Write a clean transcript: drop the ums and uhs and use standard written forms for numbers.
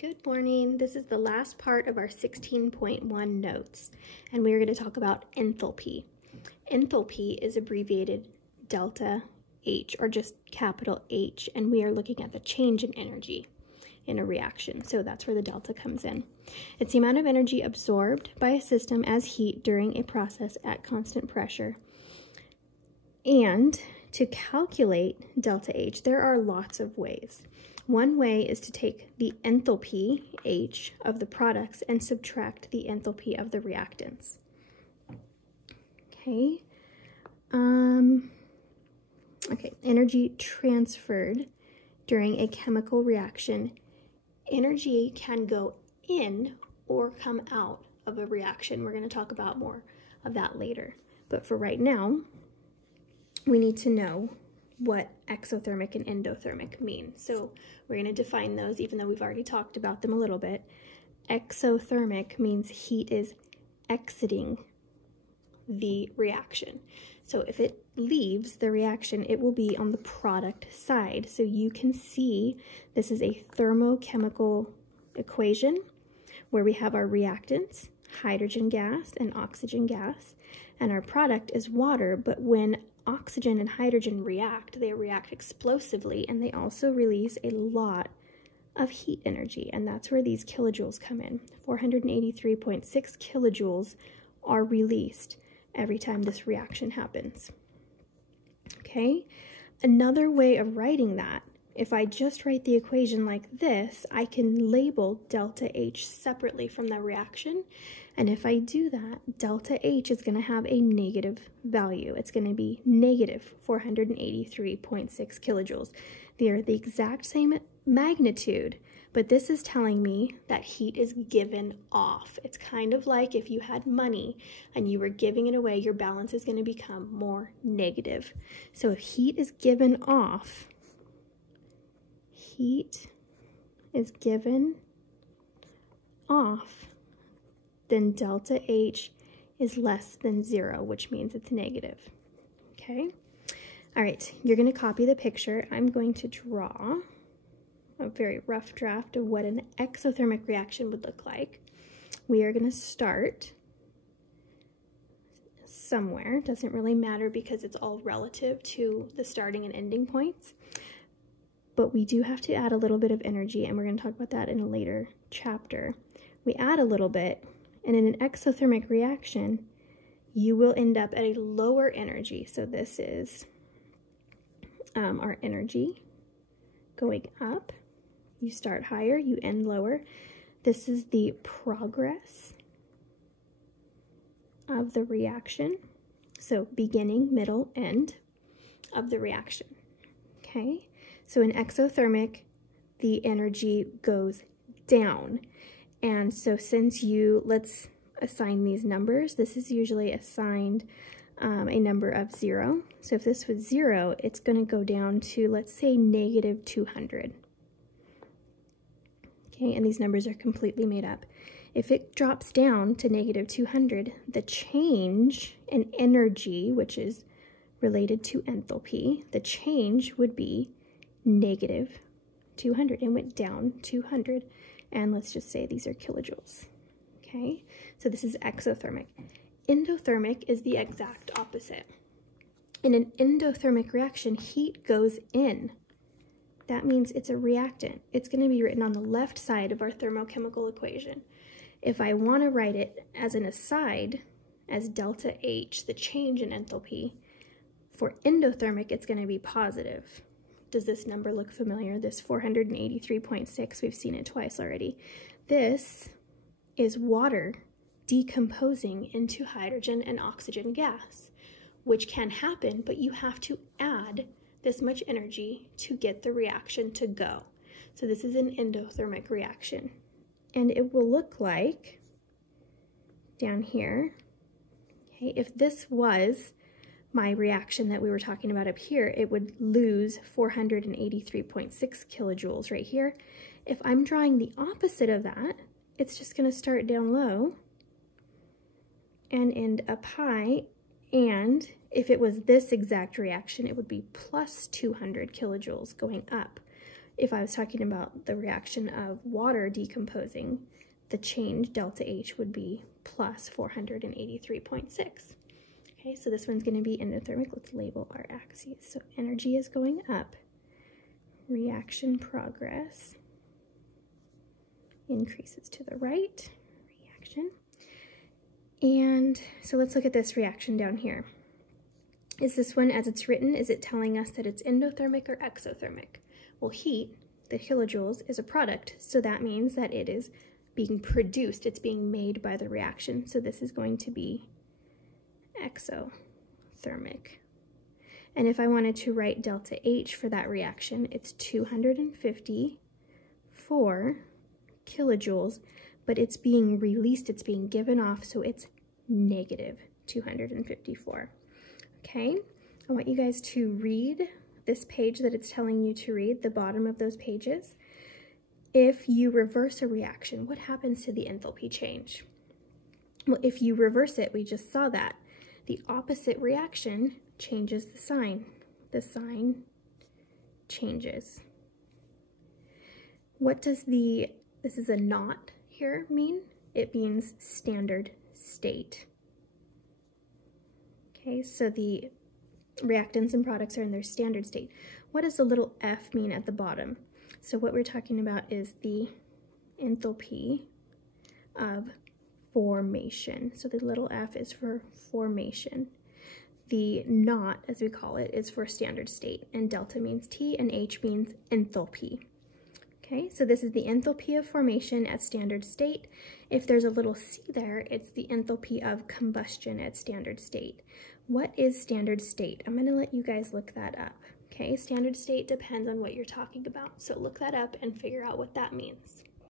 Good morning. This is the last part of our 16.1 notes, and we're going to talk about enthalpy. Enthalpy is abbreviated delta H, or just capital H, and we are looking at the change in energy in a reaction. So that's where the delta comes in. It's the amount of energy absorbed by a system as heat during a process at constant pressure. And to calculate delta H, there are lots of ways. One way is to take the enthalpy, H, of the products and subtract the enthalpy of the reactants. Okay. Okay, energy transferred during a chemical reaction. Energy can go in or come out of a reaction. We're going to talk about more of that later. But for right now, we need to know what exothermic and endothermic mean. So we're going to define those, even though we've already talked about them a little bit. Exothermic means heat is exiting the reaction. So if it leaves the reaction, it will be on the product side. So you can see this is a thermochemical equation where we have our reactants, hydrogen gas and oxygen gas, and our product is water. But when oxygen and hydrogen react, they react explosively, and they also release a lot of heat energy, and that's where these kilojoules come in. 483.6 kilojoules are released every time this reaction happens. Okay, another way of writing that, if I just write the equation like this, I can label delta H separately from the reaction. And if I do that, delta H is going to have a negative value. It's going to be negative 483.6 kilojoules. They are the exact same magnitude, but this is telling me that heat is given off. It's kind of like if you had money and you were giving it away, your balance is going to become more negative. So if heat is given off, heat is given off, then delta H is less than 0, which means it's negative. Okay? All right, you're going to copy the picture. I'm going to draw a very rough draft of what an exothermic reaction would look like. We are going to start somewhere. Doesn't really matter because it's all relative to the starting and ending points. But we do have to add a little bit of energy, and we're going to talk about that in a later chapter. We add a little bit, and in an exothermic reaction, you will end up at a lower energy. So this is our energy going up. You start higher, you end lower. This is the progress of the reaction. So beginning, middle, end of the reaction. Okay, so in exothermic, the energy goes down. And so since let's assign these numbers. This is usually assigned a number of 0. So if this was 0, it's going to go down to, let's say, negative 200. Okay, and these numbers are completely made up. If it drops down to negative 200, the change in energy, which is related to enthalpy, the change would be negative 200, and went down 200. And let's just say these are kilojoules. Okay, so this is exothermic. Endothermic is the exact opposite. In an endothermic reaction, heat goes in. That means it's a reactant. It's going to be written on the left side of our thermochemical equation. If I want to write it as an aside, as delta H, the change in enthalpy, for endothermic, it's going to be positive. Does this number look familiar? This 483.6, we've seen it twice already. This is water decomposing into hydrogen and oxygen gas, which can happen, but you have to add this much energy to get the reaction to go. So this is an endothermic reaction. And it will look like, down here, okay, if this was my reaction that we were talking about up here, it would lose 483.6 kilojoules right here. If I'm drawing the opposite of that, it's just going to start down low and end up high. And if it was this exact reaction, it would be plus 200 kilojoules going up. if I was talking about the reaction of water decomposing, the change delta H would be plus 483.6. Okay, so this one's going to be endothermic. Let's label our axes. So energy is going up. Reaction progress increases to the right. Reaction. And so let's look at this reaction down here. Is this one, as it's written, is it telling us that it's endothermic or exothermic? Well, heat, the kilojoules, is a product, so that means that it is being produced. It's being made by the reaction. So this is going to be exothermic. And if I wanted to write delta H for that reaction, it's 254 kilojoules, but it's being released, it's being given off, so it's negative 254. Okay, I want you guys to read this page that it's telling you to read, the bottom of those pages. If you reverse a reaction, what happens to the enthalpy change? Well, if you reverse it, we just saw that. The opposite reaction changes the sign. The sign changes. What does this is a not here mean? It means standard state. Okay, so the reactants and products are in their standard state. What does the little f mean at the bottom? So what we're talking about is the enthalpy of formation. So the little f is for formation. The not, as we call it, is for standard state, and delta means T and H means enthalpy. Okay, so this is the enthalpy of formation at standard state. If there's a little c there, it's the enthalpy of combustion at standard state. What is standard state? I'm going to let you guys look that up. Okay, standard state depends on what you're talking about, so look that up and figure out what that means.